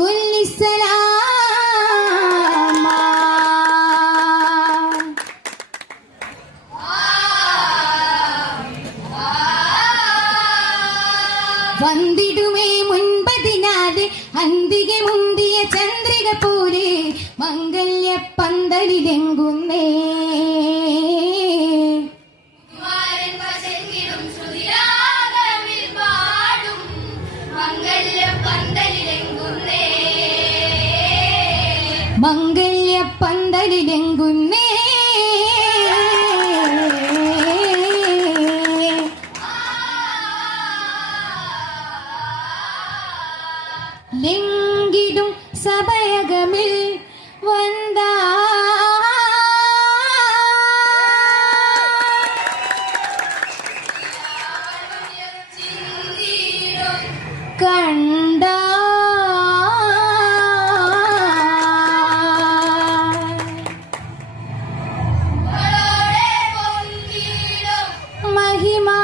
സ്വല്ലിസലാമ വന്നിടുമേ മുൻപതിനാല് അന്തിക മുന്തിയ ചന്ദ്രിക പോലെ മംഗല്യ പന്തലിലെങ്കുന്നേ മംഗല്യ പന്തലിലെങ്കുന്നേ. ലെങ്കിടും സഭയകമിൽ വന്ന കണ്ട きます。